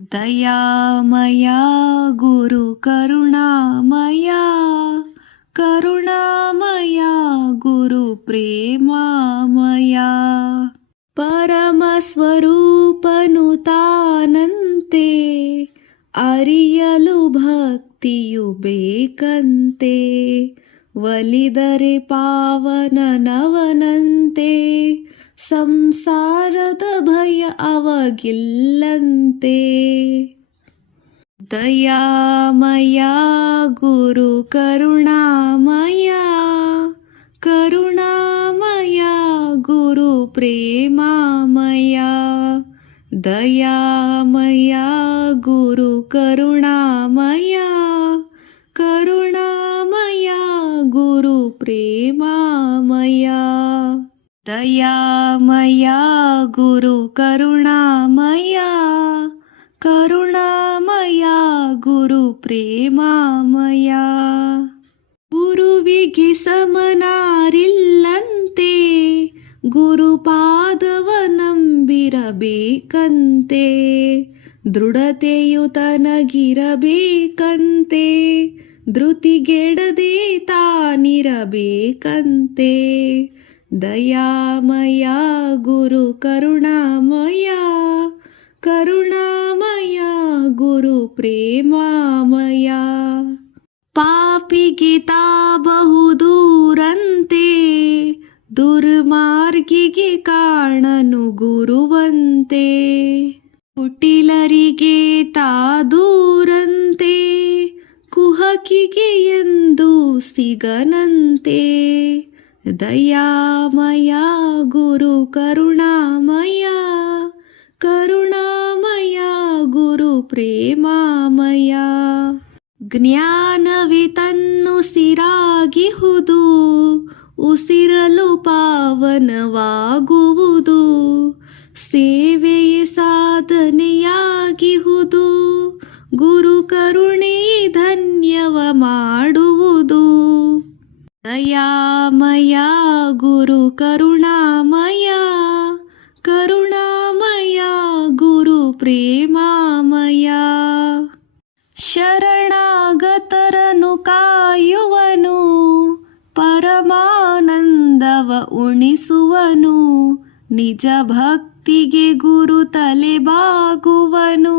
दयामया गुरु करुणामया, करुणामया गुरु प्रेमामया, ಪರಮಸ್ವರೂಪನು ತಾನಂತೆ ಅರಿಯಲು ಭಕ್ತಿಯು ಬೇಕಂತೆ, ಒಲಿದರೆ ಪಾವನನವನಂತೆ ಸಂಸಾರದ ಭಯ ಅವಗಿಲ್ಲಂತೆ. ದಯಾಮಯ ಗುರು ಕರುಣಾಮಯ, ಕರುಣಾಮಯ ಗುರು ಪ್ರೇಮಾಮಯ, ದಯಾಮಯ ಗುರು ಕರುಣಾಮಯ, ಕರುಣಾಮಯ ಗುರು ಪ್ರೇಮಾಮಯ, ದಯಾಮಯ ಗುರು ಕರುಣಾಮಯ, ಕರುಣಾಮಯ ಗುರು ಪ್ರೇಮಾಮಯ. ಗುರುವಿಗೆ ಸಮನಾರಿಲ್ಲಂತೆ, ಗುರುಪಾದವ ನಂಬಿರಬೇಕಂತೆ, ದೃಢತೆಯು ತನಗಿರಬೇಕಂತೆ, ಧೃತಿಗೆಡದೆ ತಾನಿರಬೇಕಂತೆ. ದಯಾಮಯ ಗುರು ಕರುಣಾಮಯ, ಕರುಣಾಮಯ ಗುರು ಪ್ರೇಮಾಮಯ. ಪಾಪಿಗೆ ತಾ ಬಹುದೂರಂತೆ, ದುರ್ಮಾರ್ಗಿಗೆ ಕಾಣನು ಗುರುವಂತೆ, ಕುಟಿಲರಿಗೆ ತಾ ದೂರಂತೆ, ಕುಹಕಿಗೆ ಎಂದು ಸಿಗನಂತೆ. ದಯಾಮಯ ಗುರು ಕರುಣಾಮಯ, ಕರುಣಾಮಯ ಗುರು ಪ್ರೇಮಾಮಯ. ಜ್ಞಾನವೇ ತನ್ನುಸಿರಾಗಿಹುದು, ಉಸಿರಲು ಪಾವನವಾಗುವುದು, ಸೇವೆಯೇ ಸಾಧನೆಯಾಗಿಹುದು, ಗುರು ಕರುಣೆ ಧನ್ಯವ ಮಾಡುವುದು. ದಯಾಮಯ ಗುರು ಕರುಣಾಮಯ, ಕರುಣಾಮಯ ಗುರು ಪ್ರೇಮಾಮಯ. ಶರಣಾಗತರನು ಕಾಯುವನು, ಪರಮಾನಂದವ ಉಣಿಸುವನು, ನಿಜ ಭಕ್ತಿಗೆ ಗುರು ತಲೆಬಾಗುವನು,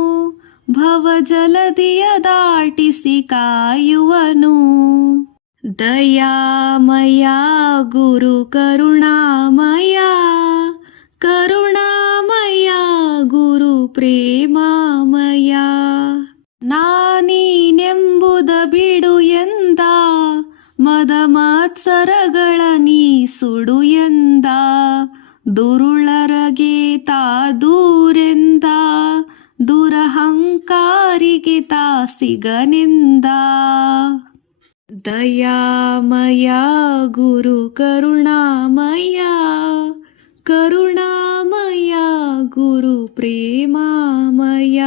ಭವಜಲದಿಯ ದಾಟಿಸಿ ಕಾಯುವನು. ದಯಾಮಯ ಗುರು ಕರುಣಾಮಯ, ಕರುಣಾಮಯ ಗುರು ಪ್ರೇಮಾಮಯ. ನಾನೀನೆಂಬುದ ಬಿಡು ಎಂದ, ಮದ ಮಾತ್ಸರಗಳ ನೀ ಸುಡು ಎಂದ, ದುರುಳರಗೆ ತಾ ದೂರೆಂದ, ದುರಹಂಕಾರಿಗೆ ತಾ ಸಿಗನೆಂದ. ದಯಾಮಯ ಗುರು ಕರುಣಾಮಯ, ಕರುಣಾಮಯ ಗುರು ಪ್ರೇಮಾಮಯ.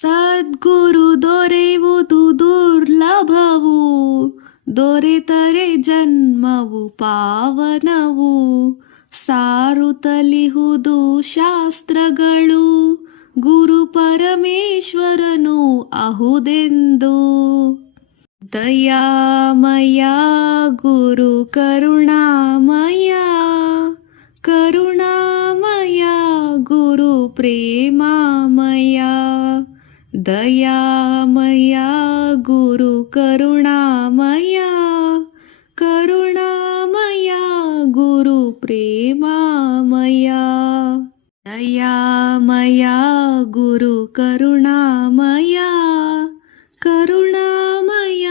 ಸದ್ಗುರು ದೊರೆಯುವುದು ದುರ್ಲಭವು, ದೊರೆತರೆ ಜನ್ಮವು ಪಾವನವು, ಸಾರುತ್ತಲಿಹುದು ಶಾಸ್ತ್ರಗಳು, ಗುರು ಪರಮೇಶ್ವರನು ಅಹುದೆಂದು. ದಯಾಮಯ ಗುರು ಕರುಣಾಮಯ, ಕರುಣಾಮಯ ಗುರು ಪ್ರೇಮಾಮಯ, ದಯಾಮಯ ಗುರು ಕರುಣಾಮಯ, ಕರುಣಾಮಯ ಗುರು ಪ್ರೇಮಾಮಯ. ದಯಾಮಯ ಗುರು ಕರುಣಾಮಯ, ಕರುಣಾಮಯ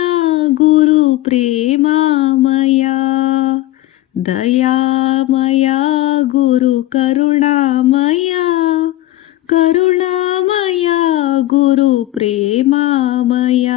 ಗುರು ಪ್ರೇಮಾಮಯ, ದಯಾಮಯ ಗುರು ಕರುಣಾಮಯ, ಕರುಣಾಮಯ ಗುರು ಪ್ರೇಮಾಮಯ.